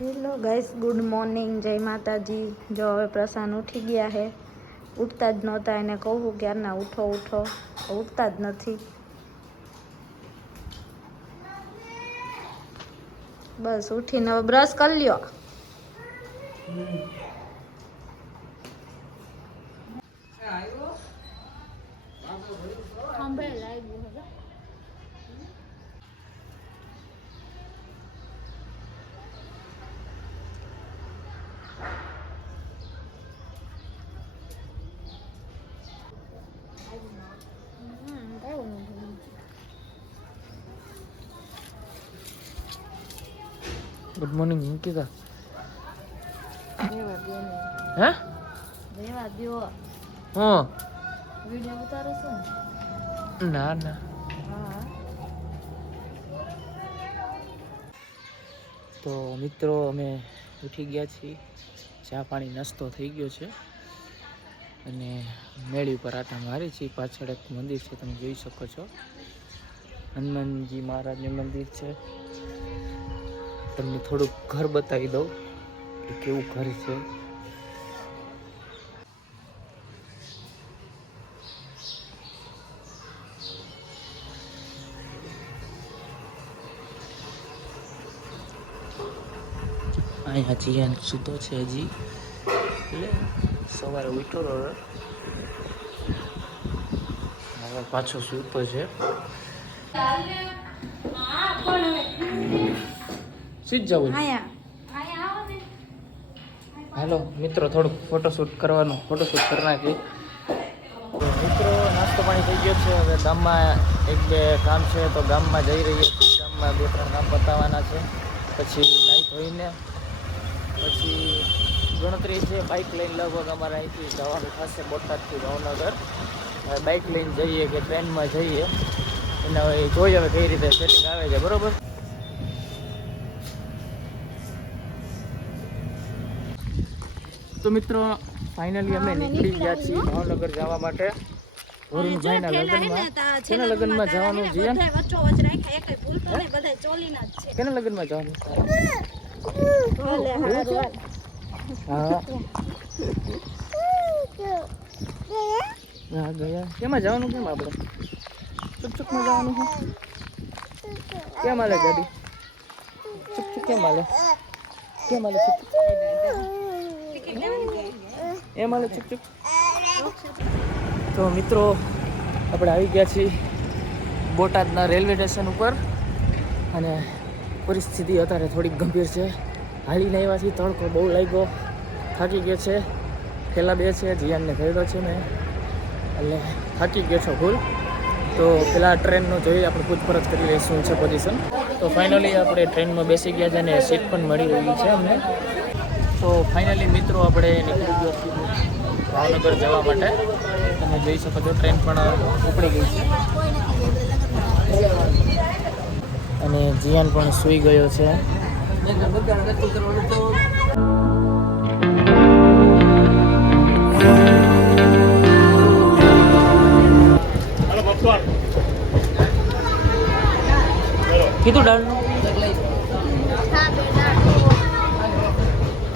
Hello guys, good morning, જય માતાજી। જો હવે પ્રશાંત ઉઠી ગયા હે, ઉઠતા જ નહોતા। એને કહું ક્યારના ઉઠો ઉઠો, ઉઠતા જ નથી। બસ ઉઠીને હવે બ્રશ કરી લ્યો। Good morning Ankita. હે દેવા દ્યો। હા વિડિયો ઉતારો છો ને? ના ના। હા તો મિત્રો અમે ઉઠી ગયા છીએ, ચા પાણી નાસ્તો થઈ ગયો છે અને મેળી ઉપર આટા મારી છીએ। પાછળ એક મંદિર છે, તમે જોઈ શકો છો, હનુમાનજી મહારાજનું મંદિર છે। તમને થોડુંક ઘર બતાવી દઉં કે કેવું ઘર છે। અહીંયા જીયાન સૂતો છે હજી, એટલે સવારે ઉઠો હવે પાછો સૂતો છે। સીધ જવું હાલો મિત્રો, થોડુંક ફોટોશૂટ કરવાનું, ફોટોશૂટ કરી નાખી। તો મિત્રો નાસ્તો પાણી થઈ ગયો છે। હવે ગામમાં એક બે કામ છે તો ગામમાં જઈ રહીએ છીએ। ગામમાં બે ત્રણ કામ પતાવવાના છે, પછી નાહી ધોઈને પછી ગણતરી છે। બાઇક લઈને લગભગ અમારે અહીંથી જવાનું થશે બોટાદથી ભાવનગર। હવે બાઇક લઈને જઈએ કે ટ્રેનમાં જઈએ એને હવે જોઈએ હવે કઈ રીતે સેટિંગ આવે છે, બરોબર। તો મિત્રો ફાઇનલી અમે નીકળી ગયા છીએ ભાવનગર જવા માટે। વરુણભાઈના લગ્નમાં। કેના લગ્નમાં જવાનું જીયાન? કેના લગ્નમાં જવાનું? હા હા ગયા। કેમાં જવાનું? કેમ આપણે ચુકચુકમાં જવાનું છે? કેમ હાલે ગાડી? ચુકચુક કેમ હાલે? કેમ હાલે ચુકચુક? એમ હાલે ચુકચુક? તો મિત્રો આપણે આવી ગયા છીએ બોટાદના રેલવે સ્ટેશન ઉપર અને પરિસ્થિતિ અત્યારે થોડીક ગંભીર છે। હાલીને આવ્યા છીએ, તડકો બહુ લાગ્યો, થાકી ગયો છે। પહેલાં બે છે, જીયાનને થયેલો છે મેં, એટલે થાકી ગયો છો ફૂલ। તો પેલા ટ્રેનનું જોઈએ આપણે, પૂછપરછ કરી લઈએ શું છે પોઝિશન। તો ફાઇનલી આપણે ટ્રેનમાં બેસી ગયા છે અને સીટ પણ મળી રહી છે અમને। તો ફાઇનલી મિત્રો આપણે નીકળી ગયા છીએ ભાવનગર જવા માટે। તમે જોઈ શકો છો ટ્રેન પણ ઉપડી ગઈ છે અને જીયાન પણ સૂઈ ગયો છે। કીધું દાળનું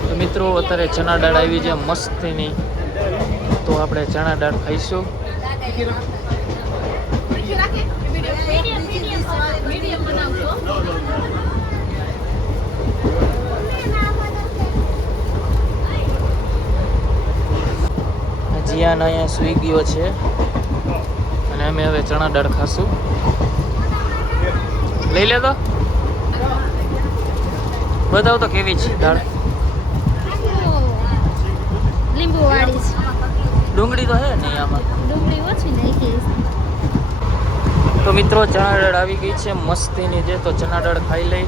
તો મિત્રો અત્યારે ચણા દાળ આવી છે મસ્તીની, તો આપણે ચણા દાળ ખાઈશું। જીયાન અહીંયા સૂઈ ગયો છે અને અમે હવે ચણા દાળ ખાશું। લઈ લે તો બતાવ તો કેવી છે દાળ? લીંબુ વાળી છે। ડુંગળી તો હે નહીં આમાં? ડુંગળી ઓછી નાખી। તો મિત્રો ચણા દાળ આવી ગઈ છે મસ્તીની છે, તો ચણા દાળ ખાઈ લઈ,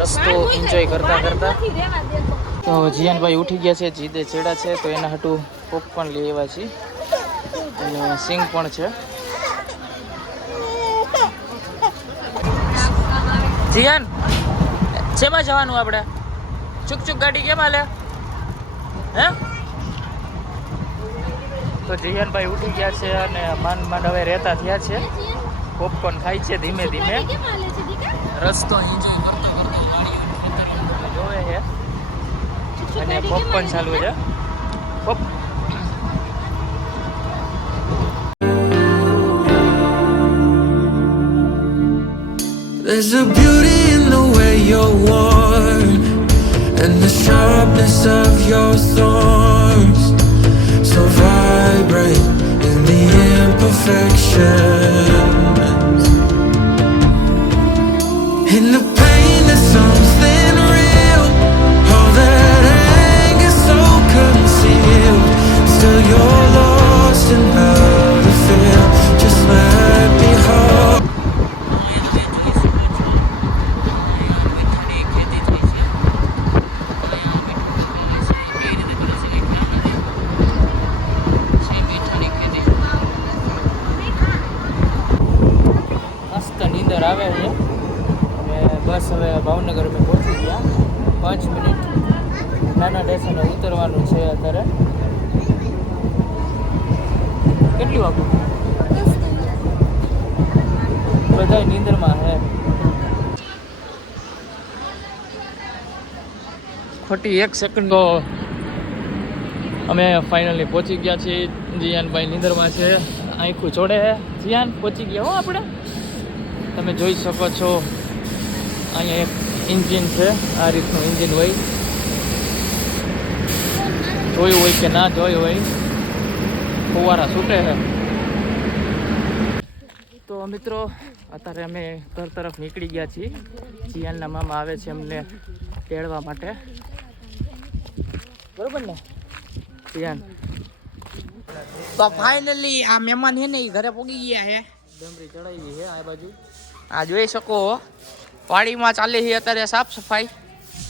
રસ્તો એન્જોય કરતા કરતા। તો જીયાનભાઈ ઉઠી ગયા છે, જીદે ચેડા છે, તો એના હાટું પોપકોર્ન લઈ આવ્યા છીએ અને સિંગ પણ છે। જીયાન શેમાં જવાનું આપણે? ચુકચુક ગાડી કેમ હાલે હે? તો જીયાનભાઈ ઉઠી ગયા છે અને માંડ માંડ હવે રહેતા થયા છે। પોપકોર્ન ખાય છે ધીમે ધીમે, રસ્તો એન્જોય કરતા કરતા ગાડી જોવે છે। અને પપ પણ ચાલુ છે પપ. There's a beauty in the way you're worn and the sharpness of your thorns, so vibrant in the imperfections. In the pain there's something real, all that anger so concealed. Still you're lost in how to feel. Just let me hold. નીંદર આવે છે અને બસ હવે ભાવનગર અમે પહોંચી ગયા. 5 minute નાના સ્ટેશને ઉતરવાનું છે અત્યારે. કેટલી વાગું બધા નીંદરમાં છે. ખોટી 1 સેકન્ડ અમે ફાઇનલી પહોંચી ગયા છીએ. જીયાનભાઈ નીંદરમાં છે, આંખું જોડે. જીયાન પહોંચી ગયા હો આપણે. તમે જોઈ શકો છો અહીંયા એક એન્જિન છે, આ રીતનું એન્જિન હોય. જોયું હોય કે ના જોયું હોય, ફુવારા છૂટે છે. તો મિત્રો અત્યારે અમે ઘર તરફ નીકળી ગયા છીએ. જીયાનના મામા આવે છે અમને તેડવા માટે, બરોબર ને જીયાન? તો ફાઇનલી આ મહેમાન છે ને એ ઘરે પહોંચી ગયા છે. ડમરી ચડાવી છે આ બાજુ. આ જોઈ શકો વાડીમાં ચાલે છે અત્યારે સાફ સફાઈ,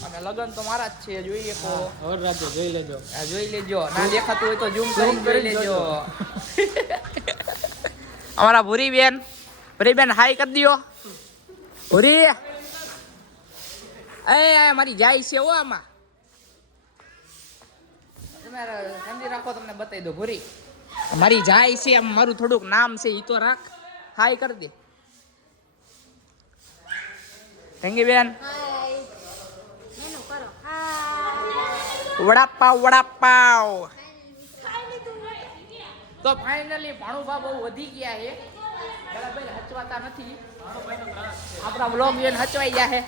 અને લગન તો મારા જ છે. જોઈ શકો, હર રાજ્ય જોઈ લેજો. આ જોઈ લેજો. ના દેખાતું હોય તો ઝૂમ કરી જોઈ લેજો. અમારા ભૂરીબેન હાઈ કરી દયો. ભૂરી એ મારી જાય છે હો. આમાં તમારે સમજી રાખો, તમને બતાવી દો. ભૂરી મારી જાય છે, આમ મારું થોડુંક નામ છે, ઈ તો રાખ. હાઈ કરી દે. થેન્કી બેન. વડાપાવ. તો ફાઇનલી ભાણુભા બહુ વધી ગયા છે, બરાબર હચવાતા નથી. આપણા બ્લોગ જોઈને હચવાઈ ગયા છે.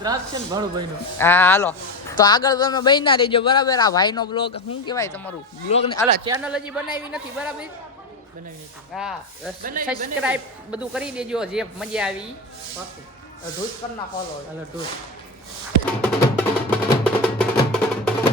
ત્રાસ છે ને ભાણુભાઈનો. હા હાલો, તો આગળ તમે બન્યા રહેજો, બરાબર. આ ભાઈનો બ્લોગ શું કહેવાય તમારું બ્લોગ ને? અલા ચેનલ હજી બનાવી નથી, બરાબર? હા, સબસ્ક્રાઇબ બધું કરી દેજો, જે મજા આવી. ઢૂસ કરી નાખો. હાલો ઢૂસ.